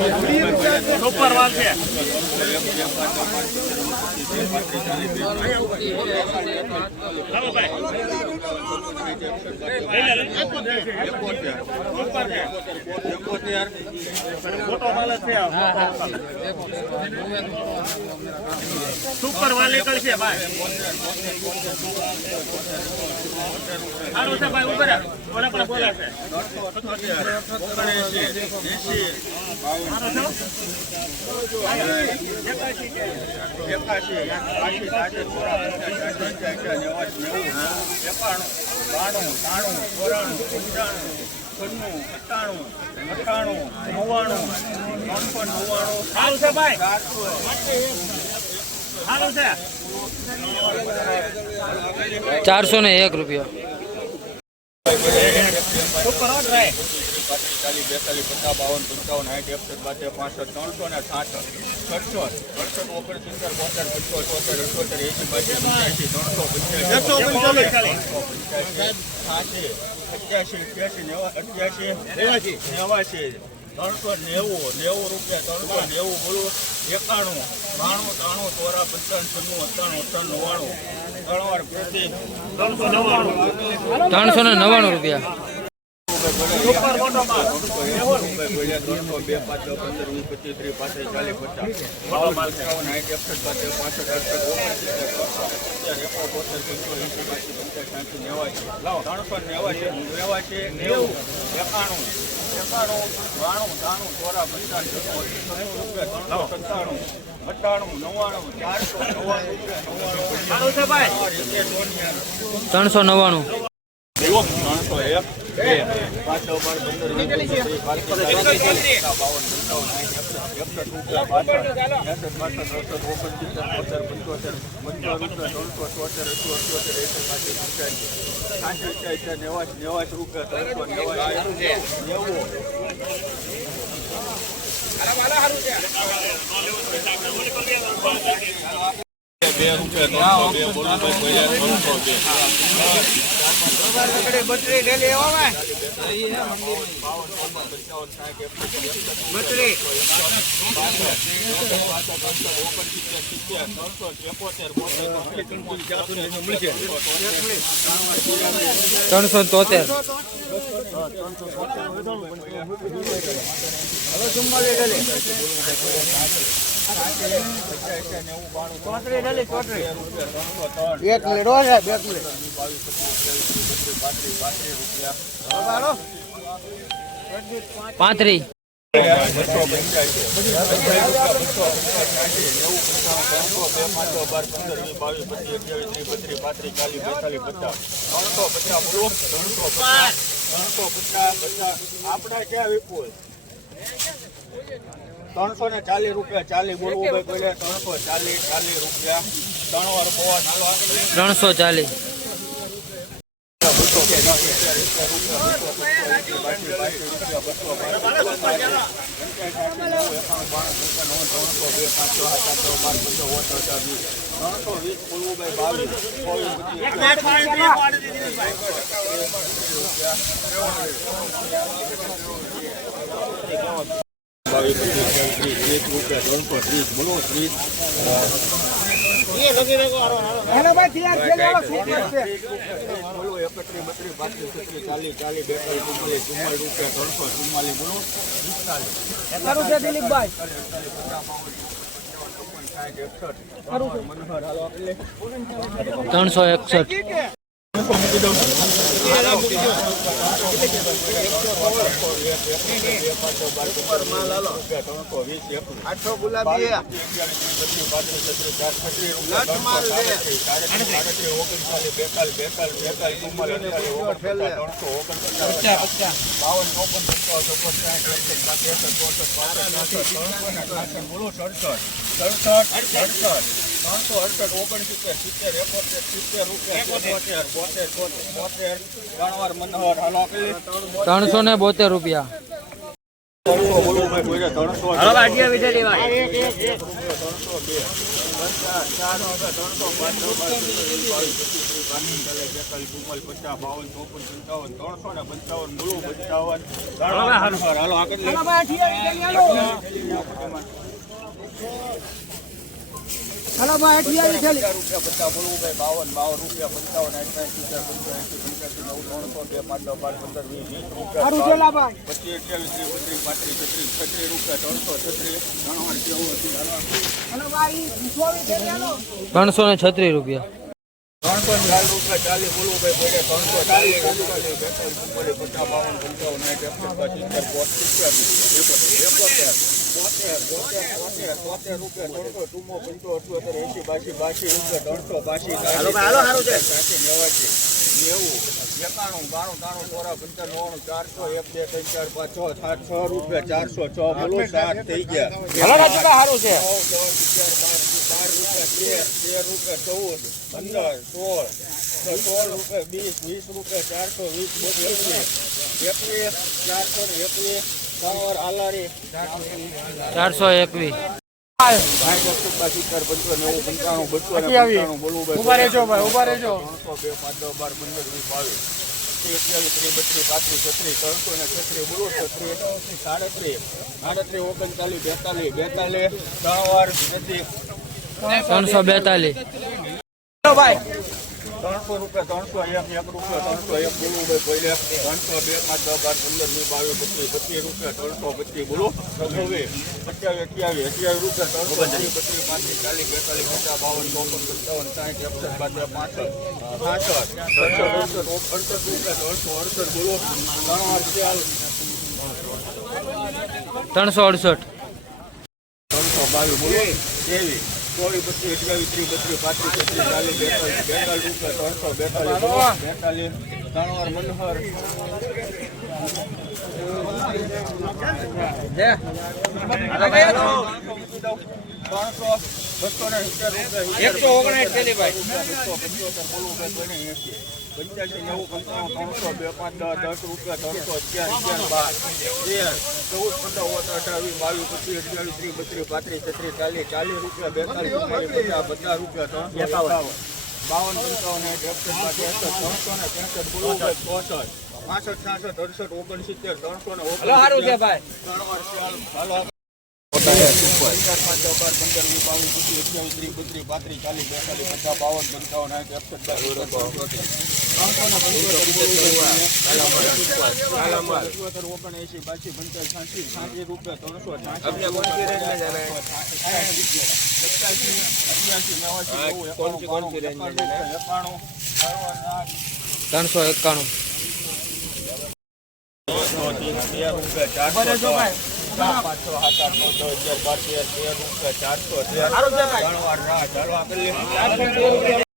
Super વાલ છે. ભાઈ? Super છે ભાઈ જ છે. સુપર વાલ નીકળશે ભાઈ સારું છે ભાઈ ઉપર ઓલા પણ બોલે છે સારું ભાઈ સારું છે ચારસો ને એક રૂપિયા સુપર હો ભાઈ ચાલીસ બેતાલીસ પચાસ બાવન પંચાવન સાઠ એકસઠ બાતેર પાસઠ ત્રણસો ને સાઠ છસો અડસઠ ઓગણસિત્તેર પોતેર પંચોતેર ચોતેર અઠોતેર એસી બાસી પંચ્યાસી ત્રણસો પંચ્યાસી સાસી અઠ્યાસી અઠ્યાસી નેવા અઠ્યાસી નેવાસી. નેવાસી ત્રણસો નેવું નેવું રૂપિયા ત્રણસો નેવું બોલું. એકાણું બાણું ત્રાણું ચોરા પંચાવન છન્નું અઠાણું અઠ્ઠાણું નવ્વાણું. ત્રણ વાર પ્રતિ ત્રણસો નવ્વાણું. ત્રણસો ને નવ્વાણું રૂપિયા. સુપર મોટો માલ બે પાંચ પંદર વીસ પચીસ ત્રીસ પાંત્રીસ ચાલીસ પચાસ મોટો માલ છે એકાવન સાઠ એકસઠ બાતેર પાસઠ અડસઠ ત્રણસો સિત્તેર એકો બોતેર પંચો એંસી બાસી પંચાસ સાઠી નેવાસી ત્રણસો નેવાસી નેવાસી નેવું એકાણું એકાણું બાણું ત્રાણું ચોરા પંચાવન ત્રણસો સત્તાણું અઠ્ઠાણું નવ્વાણું. ચારસો નવ્વાણું છે ત્રણસો નવ્વાણું ત્રણસો એક છ. બાર પંદર પચીસ ત્રીસ પાંત્રીસ ચાલીસ બાવન બે રૂપિયા ત્રણસો બે બોલો ભાઈ ત્રણસો બે ત્રણસો તોતેર. એક મિનિટ હો સાહેબ એક મિનિટ પાંત્રીસ આપણે ક્યાં વિપુલ? ત્રણસો ને ચાલીસ રૂપિયા ચાલી બોલવું ભાઈ ત્રણસો ચાલીસ ચાલીસ રૂપિયા. ત્રણ વાર પવા નાલવા ત્રણસો ચાલીસ ત્રણસો વીસ બાવીસ પચીસ ત્રીસ ત્રીસ રૂપિયા ત્રણસો ત્રીસ બોલો ત્રીસ હેલો ભાઈ તૈયાર છે ચાલો સુપર છે બોલો એકત્રીસ બત્રીસ પાંત્રીસ છત્રીસ ચાલીસ ચાલીસ બેતાલીસ ચુમ્માલીસ ચુમ્માલીસ રૂપિયા ત્રણસો ચુમ્માલીસ બોલો સારું છે દિલીપભાઈ ત્રણસો હાલો ત્રણસો બોલો ભાઈ કોઈને ત્રણસો હાલો ભાઈ અઢિયા વીઘે લેવા ત્રણસો બે બોતેર ચાર ત્રણસો પાંચ બેતાલીસ ચુમ્માલીસ પચાસ બાવન ચોપન પંચાવન ત્રણસો ને પંચાવન હાલો ભાઈ અઠિયાવીસ થેલી રૂપિયા પચાસ બોલવું ભાઈ બાવન બાવન રૂપિયા પંચાવન નવ ત્રણસો બે પાંચ બાર પંદર વીસ વીસ રૂપિયા પચીસ અઠ્યાવીસ ત્રીસ બત્રીસ પાંત્રીસ છત્રીસ છત્રીસ રૂપિયા ત્રણસો છત્રીસ ત્રણ ત્રણસો ને છત્રીસ રૂપિયા. એસી બાસી બાસી રૂપિયા ત્રણસો બાસી સાસી નેવાસી નેવું એકાણું બાણું ત્રાણું ચોરા પંચાવન નવ્વાણું ચારસો એક બે ત્રણ પાંચ છ સાત છ રૂપિયા ચારસો છ સાત થઈ ગયા રૂપિયા તેર, તેર રૂપિયા ચૌદ, પંદર, સોળ, સોળ રૂપિયા વીસ, વીસ રૂપિયા ચારસો, વીસ એકવીસ, એકવીસ, ચારસો એકવીસ, ત્રણ આલારી, ચારસો એકવીસ ઊભા રહેજો ભાઈ, ઊભા રહેજો. બે, પાંચ, દસ, બાર, પંદર, વીસ, બાવીસ. ત્રીસ, એકવીસ, ત્રીસ, બત્રીસ, પાંત્રીસ, છત્રીસ, ત્રણસો ને છત્રીસ, બોલો છત્રીસ, સાડત્રીસ, સાડત્રીસ, ઓગણચાલીસ, બેતાલીસ, બેતાલીસ, ત્રણ વાર નથી ત્રણસો બેતાલીસ. ત્રણસો રૂપિયા ત્રણસો એક એક રૂપિયા ત્રણસો એક બોલું ભાઈ પહેલે ત્રણસો બે પાંચ દસ બાર પંદર વીસ બાવીસ પચીસ પચીસ રૂપિયા ત્રણસો પચીસ બોલો. છવ્વીસ અઠ્યાવીસ અઠ્યાવીસ અઠ્યાવીસ રૂપિયા ત્રણસો પચીસ પાંત્રીસ ચાલીસ બેતાલીસ પચાસ બાવન ચોપન પંચાવન સાઠ એકસઠ બાદ પાસઠ પાસઠ અડસઠ અડસઠ અડસઠ રૂપિયા ત્રણસો અડસઠ બોલો. ત્રણ ત્રણસો અડસઠ. ત્રણસો બાવીસ બોલો. ત્રેવીસ ચોવીસ પચીસ અઠ્યાવીસ ત્રીસ બત્રીસ પાંત્રીસ છત્રીસ ચાલીસ બેતાલીસ બેતાલીસ રૂપિયા ત્રણસો બેતાલીસ બેતાલીસ ત્રણ વાર મનોહર ત્રણસો નેવું પંચાણું ત્રણસો બે પાંચ દસ રૂપિયા ત્રણસો અગિયાર અગિયાર બાર તેર ચૌદ પંદર ઓગણ અઠાવીસ બાવીસ પચીસ અગિયાર ત્રીસ બત્રીસ પાંત્રીસ છત્રીસ ચાલીસ ચાલીસ રૂપિયા બેતાલીસ ચુમ્માલીસ પચાસ રૂપિયા ત્રણસો એકાવન બાવન પંચાવન ત્રણસો ને ત્રેસઠ બોલવું ભાઈ ચોસઠ પાસઠ છાસઠ અડસઠ ઓગણસિત્તેર ત્રણસો ને ઓગણ સારું છે ભાઈ ત્રણ વર્ષ પંદર પાંચ બાર પંદર વીસ બાવીસ પચીસ અઠ્યાવીસ ત્રીસ બત્રીસ પાંત્રીસ ચાલીસ બેતાલીસ પચાસ બાવન પંચાવન સાઠ એકસઠ ત્રણસો ઓગણએંસી બાસી રૂપિયા ત્રણસો ત્રણસો એકાણું રૂપિયા ચારસો ચાર પાંચ છ સાત આઠ નવ દસ અગિયાર બાર તેર તેર રૂપિયા ચારસો તેર ત્રણ